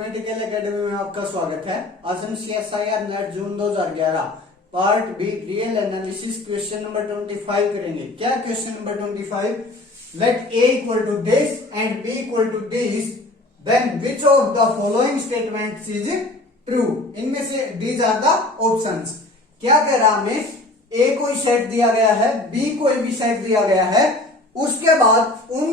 Mathematical academy में आपका स्वागत है। आज हम CSIR NET June 2011 part B real analysis question number 25 करेंगे। क्या question number 25? Let a equal to this and b equal to this, then which of the following statements is true? इनमें से दीज आर द ऑप्शंस। क्या कह रहा हमें, a कोई set दिया गया है, b कोई भी सेट दिया गया है, उसके बाद उन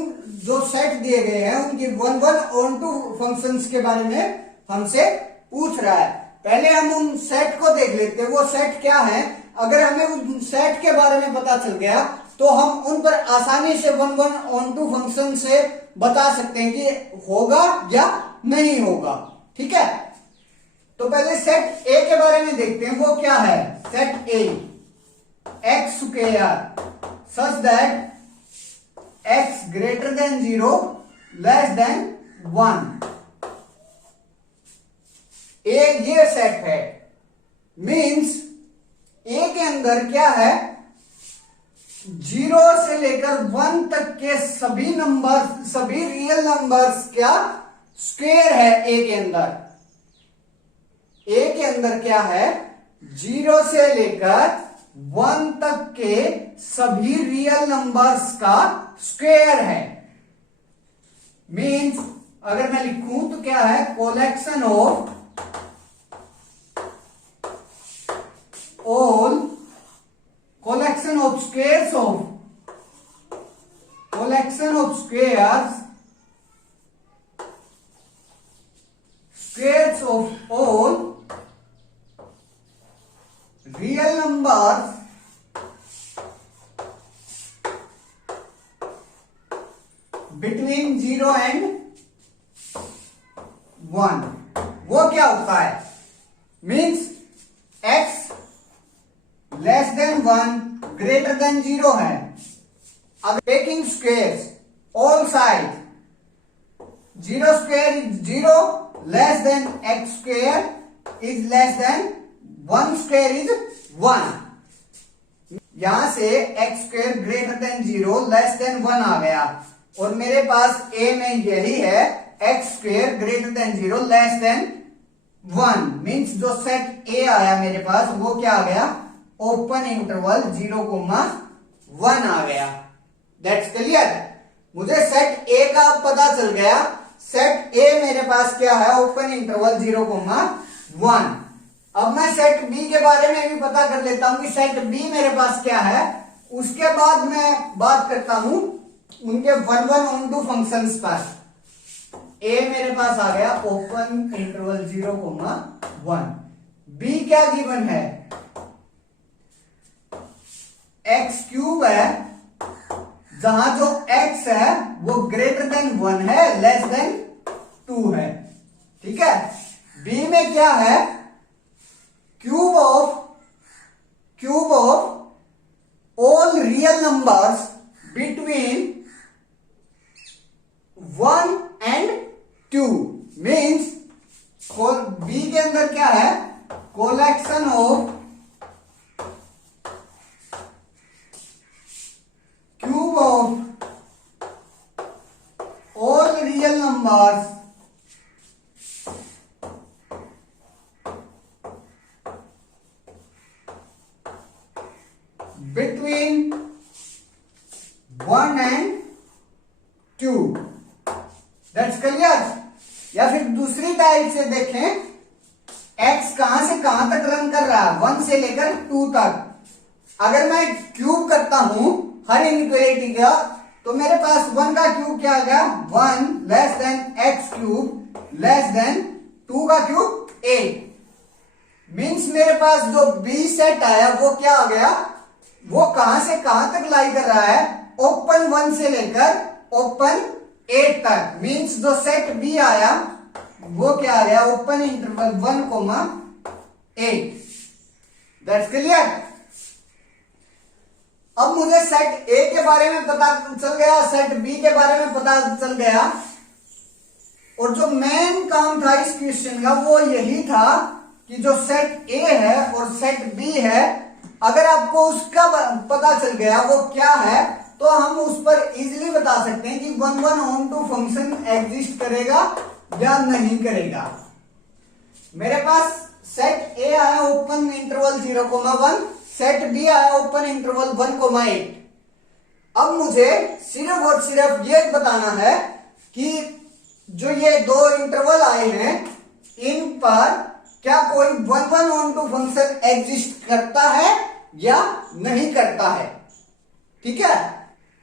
जो सेट दिए गए हैं उनकी one one onto functions के बारे में हमसे पूछ रहा है। पहले हम उन सेट को देख लेते हैं, वो सेट क्या है। अगर हमें उन सेट के बारे में पता चल गया तो हम उन पर आसानी से one one onto function से बता सकते हैं कि होगा या नहीं होगा। ठीक है, तो पहले सेट ए के बारे में देखते हैं। वो क्या है? Set A x square such that x greater than 0 less than 1, ये सेट है। मींस a के अंदर क्या है, 0 से लेकर 1 तक के सभी नंबर, सभी रियल नंबर्स क्या स्क्वायर है a के अंदर। a के अंदर क्या है, 0 से लेकर 1 तक के सभी रियल नंबर्स का स्क्वायर है। मींस अगर मैं लिखूं तो क्या है, collection of all collection of squares of all real numbers between 0 and 1, वो क्या होता है? Means x less than 1 greater than 0 है। अगर taking squares all side, 0 square is 0, less than x square is less than 1 square is 1। यहां से x square greater than 0 less than 1 आ गया, और मेरे पास a में यही है x square greater than 0 less than 1। Means जो सेट a आया मेरे पास वो क्या आ गया, ओपन इंटरवल 0,1 आ गया। That's clear. मुझे सेट a का पता चल गया। सेट a मेरे पास क्या है, ओपन इंटरवल 0,1। अब मैं सेट b के बारे में भी पता कर लेता हूं कि सेट b मेरे पास क्या है। उसके बाद मैं बात करता हूं उनके one one onto functions पर। a मेरे पास आ गया ओपन इंटरवल 0,1। b क्या गिवन है, x क्यूब है, जहां जो x है वो ग्रेटर देन 1 है, लेस देन 2 है। ठीक है, b में क्या है, cube of all real numbers between 1 and 2। Means B के अंदर क्या है, collection of cube of all real numbers between 1 and 2। That's clear. या फिर दूसरी टाइप से देखें, x कहां से कहां तक रन कर रहा है, 1 से लेकर 2 तक। अगर मैं क्यूब करता हूं हर इनइक्वालिटी का, तो मेरे पास 1 का क्यूब क्या आ गया, 1 less than x cube less than 2 का क्यूब 8। मीन्स मेरे पास जो b सेट आया वो क्या आ गया, वो कहां से कहां तक लाई कर रहा है, ओपन 1 से लेकर ओपन 8 तक। मींस जो सेट बी आया वो क्या आ गया, ओपन इंटरवल 1,8। That's clear. अब मुझे सेट ए के बारे में पता चल गया, सेट बी के बारे में पता चल गया, और जो मेन काम था इस क्वेश्चन का वो यही था कि जो सेट ए है और सेट बी है, अगर आपको उसका पता चल गया वो क्या है, तो हम उस पर इजीली बता सकते हैं कि one one onto function exist करेगा या नहीं करेगा। मेरे पास सेट ए आया ओपन इंटरवल 0,1, सेट बी आया ओपन इंटरवल 1,8। अब मुझे सिर्फ और सिर्फ ये बताना है कि जो ये दो इंटरवल आए हैं इन पर क्या कोई 1,1 फंक्शन एग्जिस्ट करता है या नहीं करता है। ठीक है,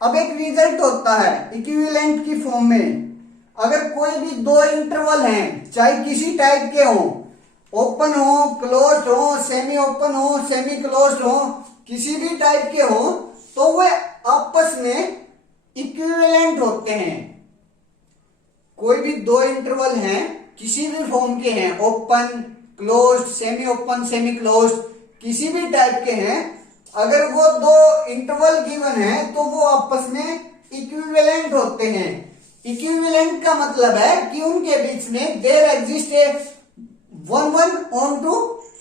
अब एक रिजल्ट होता है इक्विवेलेंट की फॉर्म में। अगर कोई भी दो इंटरवल हैं, चाहे किसी टाइप के हो, ओपन हो, क्लोज्ड हो, सेमी ओपन हो, सेमी क्लोज्ड हो, किसी भी टाइप के हो, तो वे आपस में इक्विवेलेंट होते हैं। कोई भी दो इंटरवल हैं, किसी भी फॉर्म के हैं, open, closed, semi open, semi closed, किसी भी टाइप के हैं, अगर वो दो इंटरवल गिवन है तो वो आपस में इक्विवेलेंट होते हैं। इक्विवेलेंट का मतलब है कि उनके बीच में देयर एग्जिस्ट ए 1,1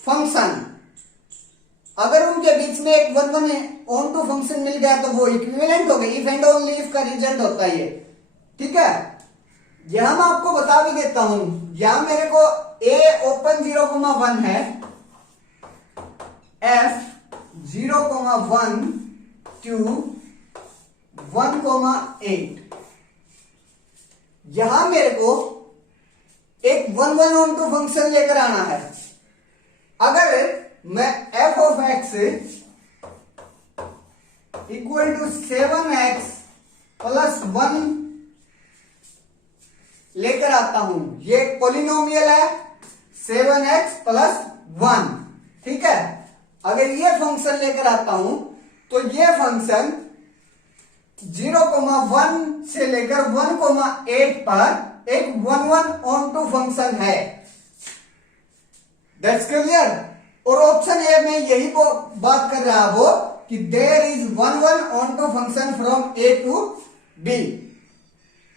फंक्शन। अगर उनके बीच में एक 1,1 फंक्शन मिल गया तो वो इक्विवेलेंट हो गए। इफ एंड ओनली इफ का रिजल्ट होता है ये। ठीक है, यहां मैं आपको बता भी देता हूं। यहां मेरे को ए ओपन 0,1 है, एफ 0,1 to 1,8। यहां मेरे को एक 1,1 फंक्शन लेकर आना है। अगर मैं f of x equal to 7x plus 1 लेकर आता हूं, ये एक पॉलिनोमियल है 7x प्लस 1। ठीक है, अगर ये फंक्शन लेकर आता हूं तो ये फंक्शन 0,1 से लेकर 1,8 पर एक 1,1 फंक्शन है। That's clear. और ऑप्शन ए में यही बात कर रहा वो कि there is 1,1 function from A to B.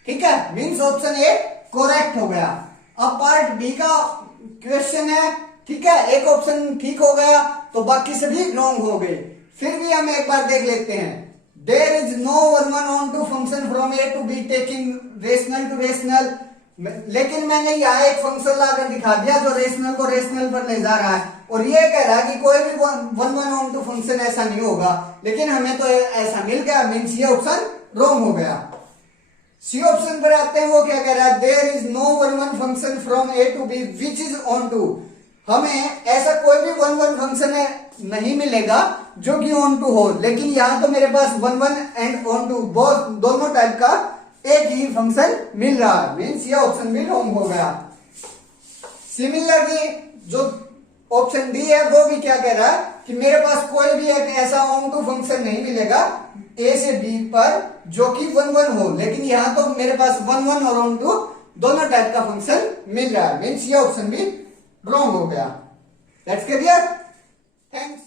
ठीक है, मीन्स ऑप्शन ए करेक्ट हो गया। अब पार्ट बी का क्वेश्चन है। ठीक है, एक ऑप्शन ठीक हो गया तो बाकी सभी रॉन्ग हो गए। फिर भी हम एक बार देख लेते हैं। There is no 1,1 function from A to B taking rational to rational. लेकिन मैंने यहाँ एक फंक्शन लाकर दिखा दिया जो रेशनल को रेशनल पर ले जा रहा है, और ये कह रहा है कि कोई भी 1,1 फंक्शन ऐसा नहीं होगा। लेकिन हमें तो ऐसा मिल गया, मीन्स ये ऑप्शन रॉन्ग हो गया। सी ऑप्शन पर आते हैं, वो क्या कह रहा है, there is no 1,1 function from A to B which is onto. हमें ऐसा कोई भी 1,1 फंक्शन नहीं मिलेगा जो कि ऑन टू हो। लेकिन यहां तो मेरे पास 1,1 एंड ऑन टू दोनों टाइप का एक ही फंक्शन मिल रहा है, मीन्स ये ऑप्शन भी रॉन्ग हो गया। सिमिलरली जो ऑप्शन डी है वो भी क्या कह रहा है कि मेरे पास कोई भी एक ऐसा ऑन टू फंक्शन नहीं मिलेगा ए से बी पर जो कि 1,1 हो। लेकिन यहां तो मेरे पास 1,1 और ऑन टू दोनों टाइप का फंक्शन मिल रहा है, मीन्स ये ऑप्शन भी रॉन्ग हो गया। That's clear. थैंक्स।